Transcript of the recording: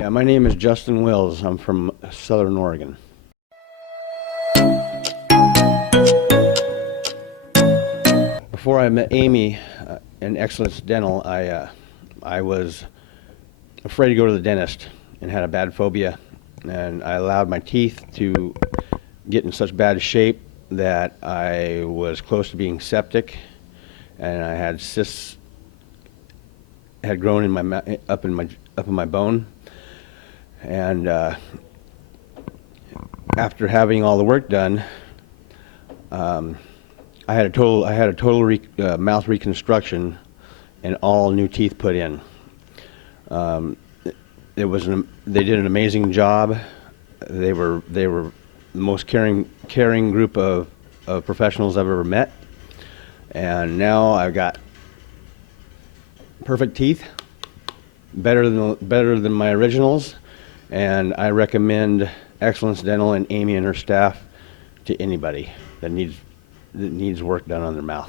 Yeah, my name is Justin Wills. I'm from Southern Oregon. Before I met Amy in Excellence Dental, I was afraid to go to the dentist and had a bad phobia. And I allowed my teeth to get in such bad shape that I was close to being septic, and I had cysts had grown in my up in my bone. And after having all the work done, I had a total mouth reconstruction and all new teeth put in. They did an amazing job. They were the most caring group of professionals I've ever met. And now I've got perfect teeth, better than my originals, and I recommend Excellence Dental and Amy and her staff to anybody that needs work done on their mouth.